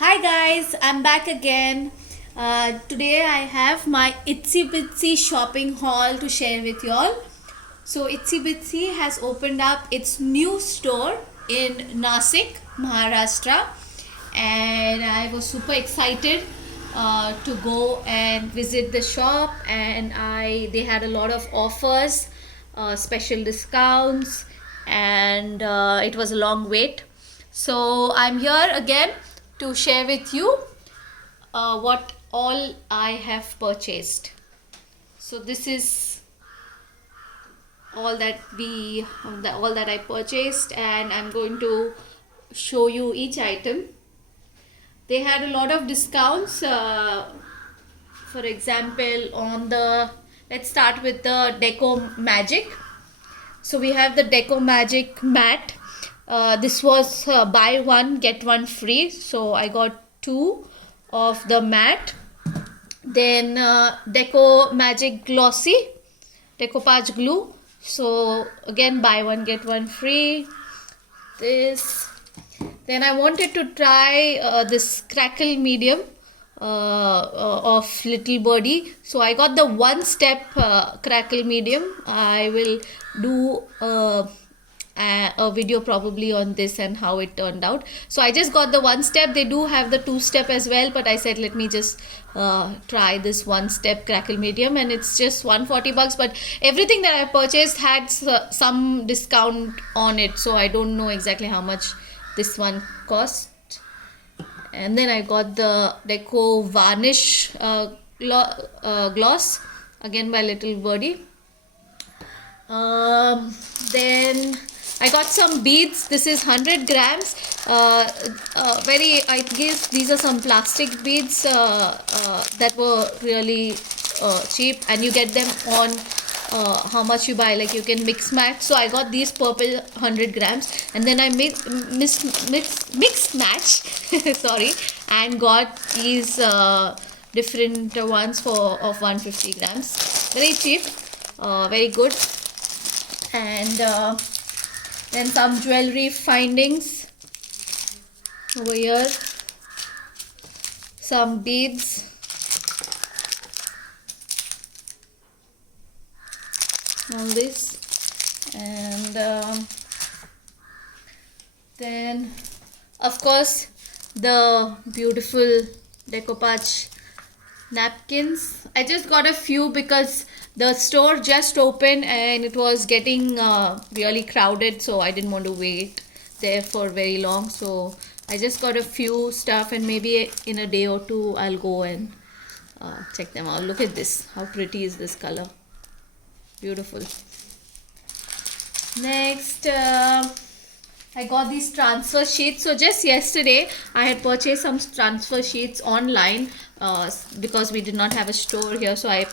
Hi guys, I'm back again. Today I have my Itsy Bitsy shopping haul to share with you all. So Itsy Bitsy has opened up its new store in Nasik, Maharashtra, and I was super excited to go and visit the shop. And they had a lot of offers, special discounts, and it was a long wait. So I'm here again to share with you what all I have purchased. So this is all that I purchased, and I'm going to show you each item. They had a lot of discounts. For example, on the let's start with the Deco Magic. So we have the Deco Magic mat. This was buy one get one free. So I got two of the mat. Then Deco Magic Glossy, Decoupage glue. So again buy one get one free. This. Then I wanted to try this Crackle Medium of Little Birdie. So I got the one step Crackle Medium. I will do a video probably on this and how it turned out. So I just got the one step. They do have the two step as well, but I said let me just try this one step Crackle Medium, and it's just 140 bucks. But everything that I purchased had some discount on it, so I don't know exactly how much this one cost. And then I got the Deco Varnish gloss, again by Little Birdie. Then I got some beads. This is 100 grams. I guess these are some plastic beads that were really cheap, and you get them on how much you buy. Like you can mix match. So I got these purple 100 grams, and then I mix match. Sorry, and got these different ones of 150 grams. Very cheap, very good. And then some jewelry findings over here, some beads, all this, and then of course the beautiful decoupage napkins. I just got a few because the store just opened and it was getting really crowded, so I didn't want to wait there for very long. So I just got a few stuff, and maybe in a day or two I'll go and check them out. Look at this, how pretty is this color, beautiful. Next, I got these transfer sheets. So just yesterday I had purchased some transfer sheets online because we did not have a store here, so I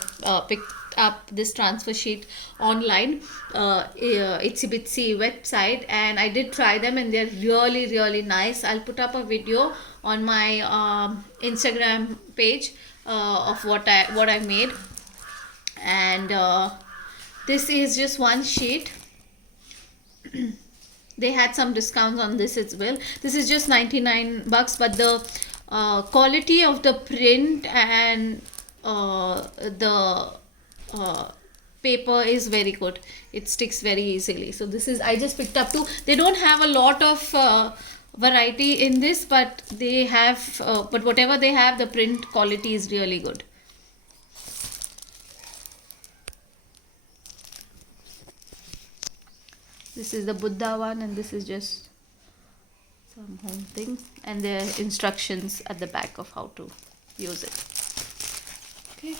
picked up this transfer sheet online, Itsy Bitsy website, and I did try them, and they're really nice. I'll put up a video on my Instagram page of what I made. And this is just one sheet. They had some discounts on this as well. This is just 99 bucks, but the quality of the print and the paper is very good. It sticks very easily. So this is, I just picked up two. They don't have a lot of variety in this, but they have but whatever they have, the print quality is really good. This is the Buddha one, and this is just some home thing, and there are instructions at the back of how to use it. Okay.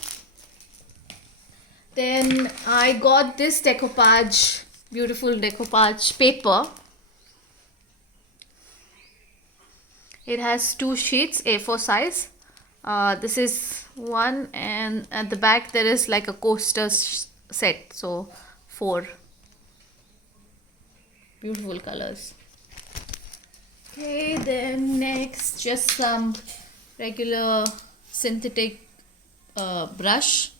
Then I got this decoupage, beautiful decoupage paper. It has two sheets, A4 size. This is one, and at the back there is like a coaster set, so 4. Beautiful colors. Okay, then next, just some regular synthetic brush.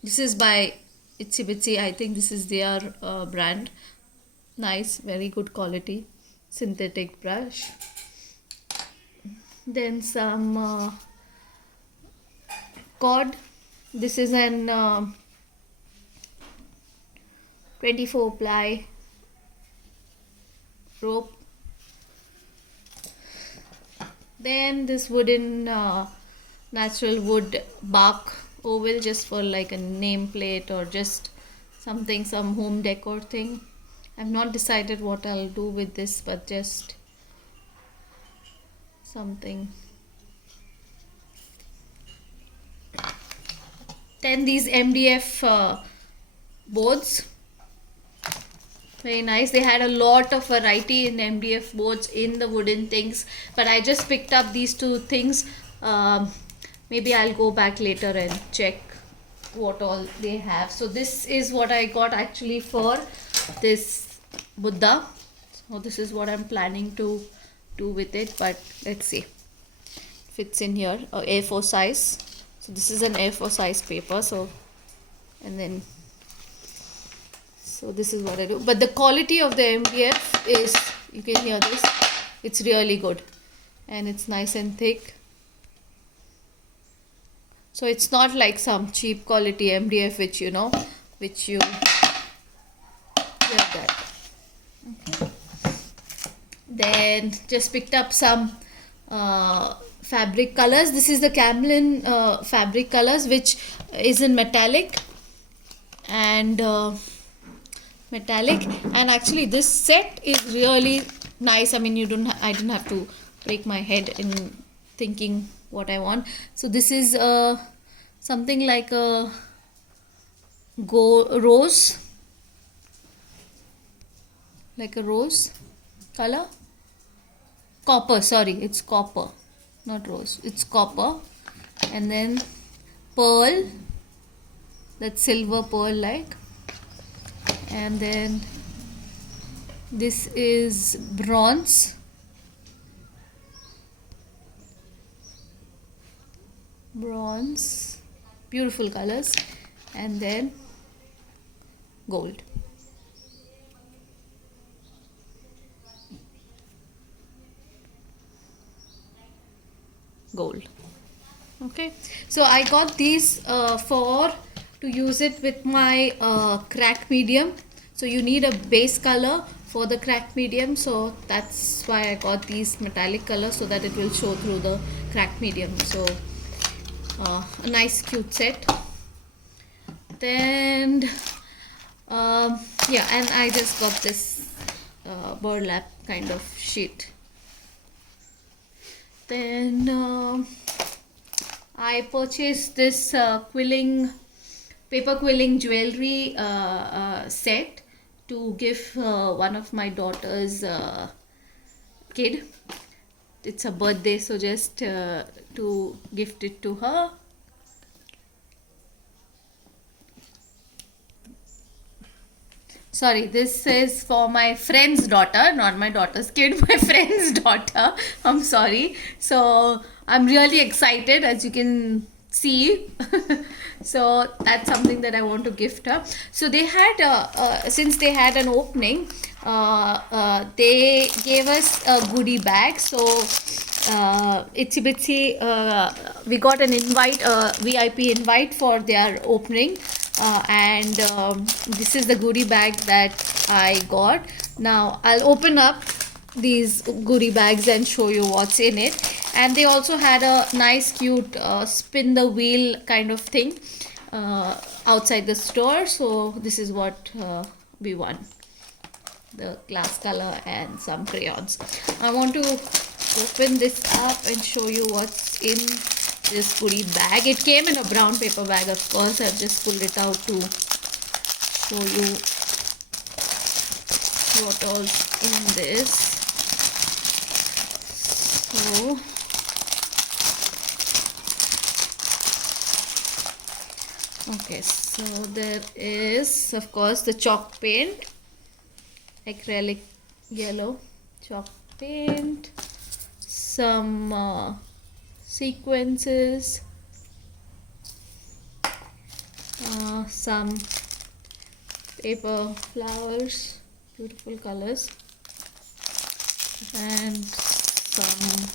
This is by Itsy Bitsy. I think this is their brand. Nice, very good quality synthetic brush. Then some cord. This is an 24 ply rope. Then this wooden natural wood bark oval, just for like a nameplate or just something, some home decor thing. I've not decided what I'll do with this, but just something. Then these MDF boards, very nice. They had a lot of variety in MDF boards in the wooden things, but I just picked up these two things. Maybe I'll go back later and check what all they have. So this is what I got actually for this Buddha. So this is what I'm planning to do with it, but let's see. Fits in here, A4 size. So this is an A4 size paper. So, and then, so this is what I do. But the quality of the MDF is, you can hear this, it's really good. And it's nice and thick. So it's not like some cheap quality MDF which you know, which you get that. Okay. Then just picked up some fabric colors. This is the Camlin fabric colors, which is in metallic and actually this set is really nice. I mean, I didn't have to break my head in thinking what I want. So this is something like a rose, like a rose color, copper, sorry, it's copper, not rose, it's copper. And then pearl, that's silver pearl like. And then this is bronze, beautiful colors. And then gold. Okay, so I got these to use it with my crack medium. So you need a base color for the crack medium, so that's why I got these metallic colors, so that it will show through the crack medium. So a nice cute set. Then yeah, and I just got this burlap kind of sheet. Then I purchased this paper quilling jewelry set to give one of my daughter's kid. It's a birthday, so just to gift it to her. Sorry, this is for my friend's daughter, not my daughter's kid, my friend's daughter. I'm sorry. So I'm really excited, as you can see. So that's something that I want to gift her. So they had, since they had an opening, they gave us a goodie bag. So Itsy Bitsy, we got an invite, VIP invite for their opening. And this is the goodie bag that I got. Now I'll open up these goodie bags and show you what's in it. And they also had a nice cute spin the wheel kind of thing outside the store. So this is what we won, the glass color and some crayons. I want to open this up and show you what's in this goodie bag. It came in a brown paper bag, of course. I've just pulled it out to show you what all's in this. So okay, so there is, of course, the chalk paint, acrylic yellow chalk paint, some sequences, some paper flowers, beautiful colors, and some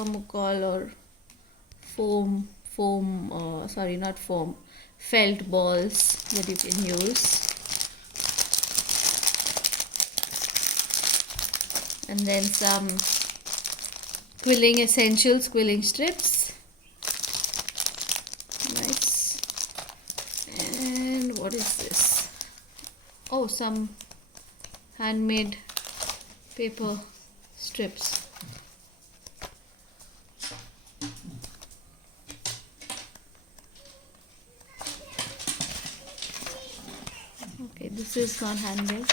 thermocol or sorry, not foam, felt balls that you can use. And then some quilling essentials, quilling strips. Nice. And what is this? Oh, some handmade paper strips. Okay, this is not handmade,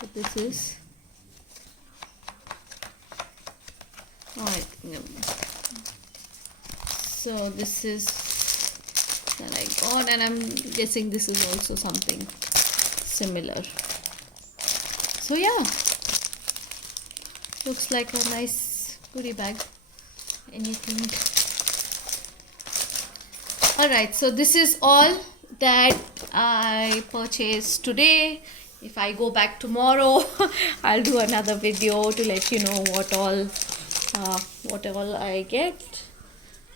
but this is. Alright, so this is that I got, and I'm guessing this is also something similar. So yeah, looks like a nice goodie bag. Anything. Alright, so this is all that I purchased today. If I go back tomorrow, I'll do another video to let you know what all I get.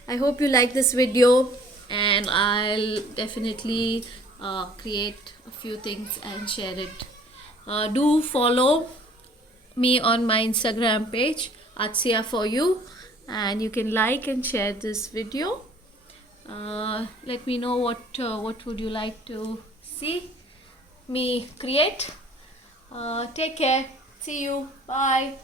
I hope you like this video, and I'll definitely create a few things and share it. Do follow me on my Instagram page, Atsia for you, and you can like and share this video. Let me know what would you like to see me create. Take care. See you. Bye.